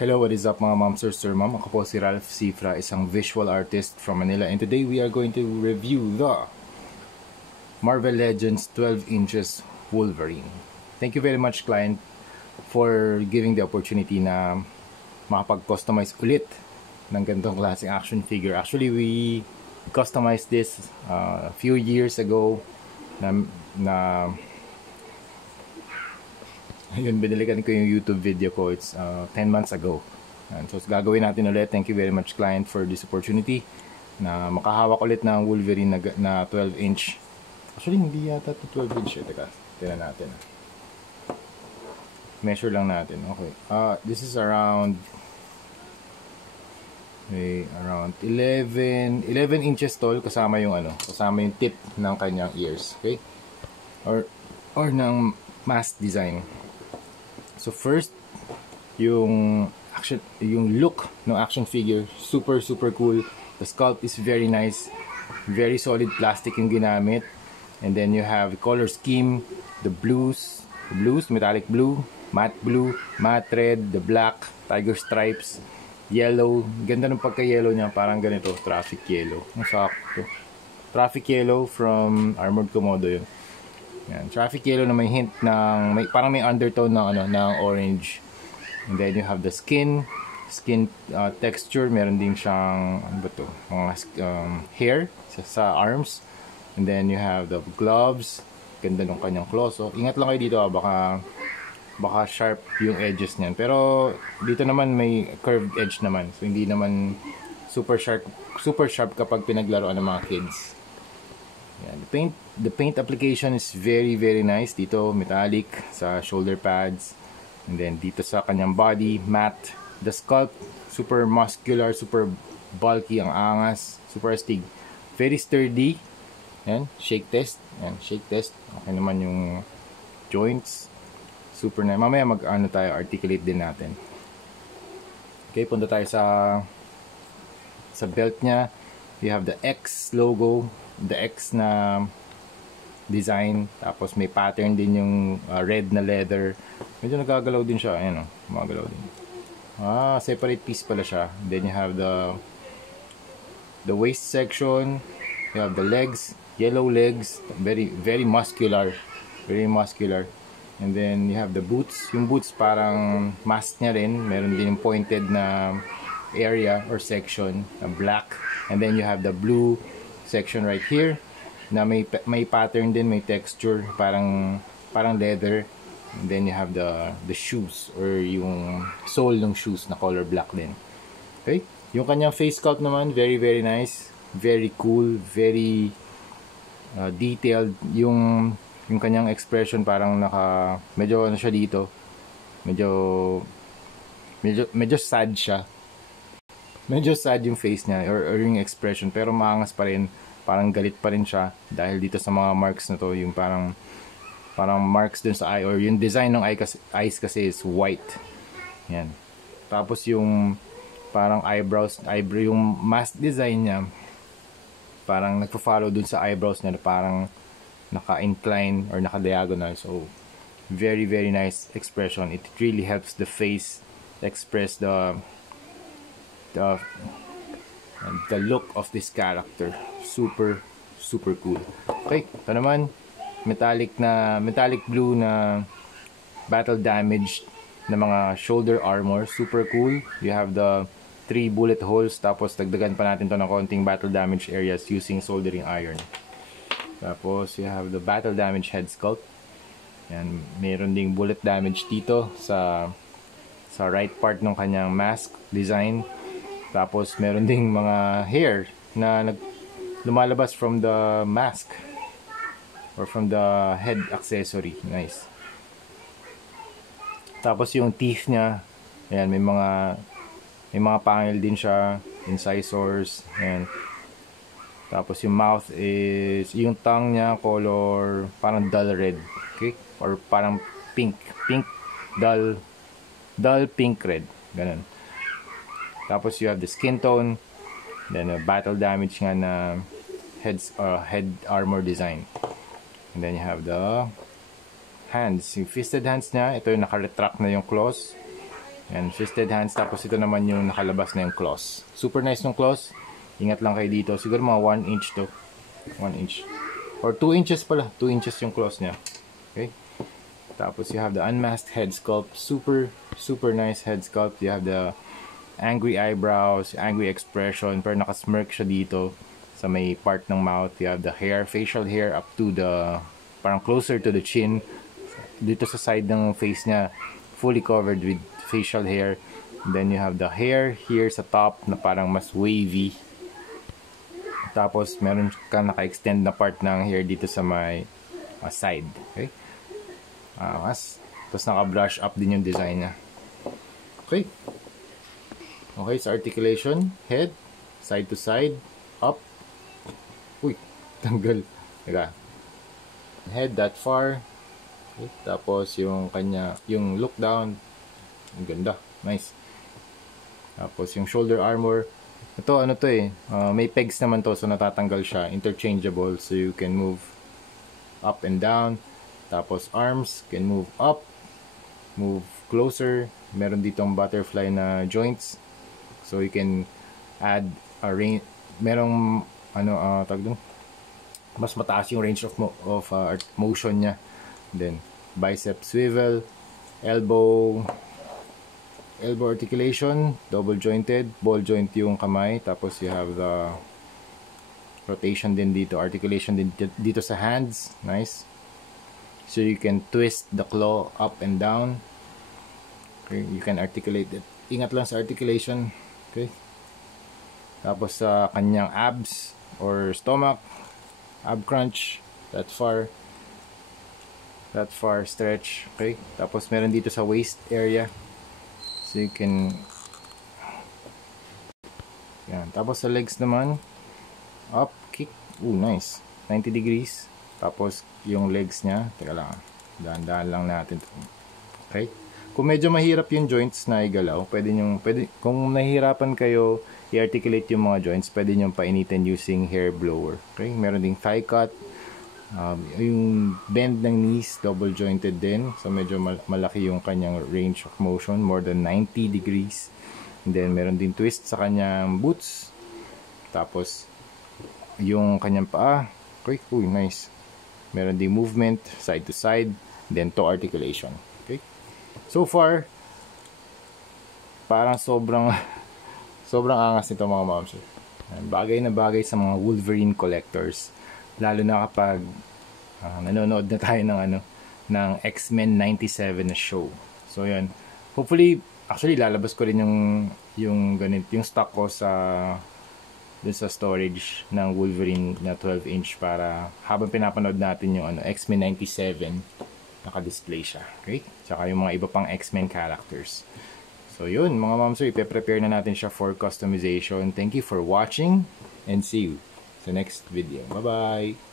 Hello, what is up mga moms or sir mom? Ako po si Ralph Cifra, isang visual artist from Manila, and today we are going to review the Marvel Legends 12 inches Wolverine. Thank you very much, client, for giving the opportunity na makapag-customize ulit ng ganitong klaseng action figure. Actually, we customized this a few years ago na yun, binilikan ko yung YouTube video ko. It's 10 months ago. And so gagawin natin ulit. Thank you very much, client, for this opportunity na makahawak ulit ng Wolverine na 12 inch. Actually, hindi yata to 12 inch. Teka, tingnan natin. Measure lang natin. Okay. This is around 11 inches tall, kasama yung kasama yung tip ng kanyang ears. Okay? Or ng mask design. So first, yung look ng action figure, super cool. The sculpt is very nice, very solid plastic yung ginamit. And then you have the color scheme, the blues, metallic blue, matte red, the black, tiger stripes, yellow. Ganda ng pagka-yellow niya, parang ganito, traffic yellow. Masakto. Traffic yellow from Armored Komodo yun. Yan, traffic yellow na may hint ng parang may undertone ng orange. And then you have the skin texture. Meron din siyang hair sa arms. And then you have the gloves. Ganda ng kanyang claws. So, ingat lang kayo dito, baka sharp yung edges niyan. Pero dito naman may curved edge naman. So hindi naman super sharp kapag pinaglaruan ng mga kids. Yeah, the paint application is very nice. Dito metallic sa shoulder pads, and then dito sa kanyang body matte. The sculpt super muscular, super bulky, ang angas, super astig, very sturdy. Yan, shake test. Okay naman yung joints, super nice. Mamaya tayo, articulate din natin. Okay, punta tayo sa belt niya. You have the X logo, the X na design, tapos may pattern din yung red na leather. Medyo nagagalaw din siya, ayan gumagalaw din. Separate piece pala siya. Then you have the waist section, you have the legs, yellow legs, very muscular, and then you have the boots. Yung boots parang mask niya rin, meron din yung pointed na area or section na black, and then you have the blue section right here na may pattern din, may texture, parang leather. And then you have the shoes or yung sole ng shoes na color black din. Okay, yung kanyang face sculpt naman very nice, very cool, very detailed. Yung kanyang expression parang medyo siya dito, medyo sad siya. Medyo sad yung face niya or yung expression, pero maangas pa rin, parang galit pa rin siya dahil dito sa mga marks na to, yung parang marks dun sa eye, or yung design ng eyes kasi is white. Yan. Tapos yung parang yung mask design niya parang nagpo-follow dun sa eyebrows niya, parang naka-incline or naka-diagonal. So very nice expression. It really helps the face express the look of this character. Super cool. Okay, ito naman metallic blue na battle damage na mga shoulder armor. Super cool. You have the 3 bullet holes, tapos dagdagan pa natin to ng konting battle damage areas using soldering iron. Tapos you have the battle damage head sculpt. Yan, meron ding bullet damage dito sa right part ng kanyang mask design. Tapos meron ding mga hair na lumalabas from the mask or from the head accessory. Nice. Tapos yung teeth niya, ayan, may mga pangil din siya, incisors, ayan. Tapos yung mouth is, yung tongue niya color parang dull red, okay? Or parang pink dull pink red, ganun. Tapos you have the skin tone, then a battle damage nga na head armor design. And then you have the hands, yung fisted hands niya. Ito yung naka-retract na yung claws. Yan, fisted hands. Tapos ito naman yung nakalabas na yung claws. Super nice yung claws. Ingat lang kayo dito. Siguro mga 1 inch to. 1 inch. Or 2 inches pala. 2 inches yung claws niya. Okay. Tapos you have the unmasked head sculpt. Super, super nice head sculpt. You have the angry eyebrows, angry expression. Pero nakasmirk siya dito sa may part ng mouth. You have the hair, facial hair up to the, parang closer to the chin. Dito sa side ng face niya, fully covered with facial hair. And then you have the hair here sa top na parang mas wavy. Tapos meron ka naka-extend na part ng hair dito sa may side. Okay? Tapos naka-brush up din yung design niya. Okay. Okay, sa articulation, head, side to side, up. Uy, tanggal. Teka. Head that far. Okay. Tapos yung kanya, yung look down. Ang ganda. Nice. Tapos yung shoulder armor. Ito, ano to eh. May pegs naman to, so natatanggal siya. Interchangeable, so you can move up and down. Tapos arms can move up, move closer. Meron ditong butterfly na joints. So you can add a range. Merong tawag dun, mas mataas yung range of motion niya. Then bicep swivel, elbow articulation, double jointed, ball joint yung kamay. Tapos you have the rotation din dito, articulation din dito sa hands. Nice. So you can twist the claw up and down. Okay, you can articulate it. Ingat lang sa articulation. Okay. Tapos sa kanyang abs or stomach, ab crunch, that far stretch. Okay. Tapos meron dito sa waist area. So you can, yan. Tapos sa legs naman, up, kick. Ooh, nice. 90 degrees. Tapos yung legs niya, teka lang, dahan-dahan lang natin. Okay? Kung medyo mahirap yung joints na igalaw, pwede kung nahihirapan kayo i-articulate yung mga joints, pwede nyo painitin using hair blower. Okay? Meron ding thigh cut. Yung bend ng knees, double jointed din. So medyo malaki yung kanyang range of motion, more than 90 degrees. And then meron din twist sa kanyang boots. Tapos yung kanyang paa. Okay? Uy, nice. Meron din movement side to side, then toe articulation. Okay? So far, parang sobrang angas nito mga moms. Bagay na bagay sa mga Wolverine collectors. Lalo na kapag nanonood na tayo ng X-Men 97 na show. So yan. Hopefully, actually lalabas ko rin yung stock ko dun sa storage ng Wolverine na 12-inch para habang pinapanood natin yung X-Men 97, naka-display siya. Okay? Tsaka yung mga iba pang X-Men characters. So yun, mga moms, ipe-prepare na natin siya for customization. Thank you for watching and see you sa next video. Bye-bye!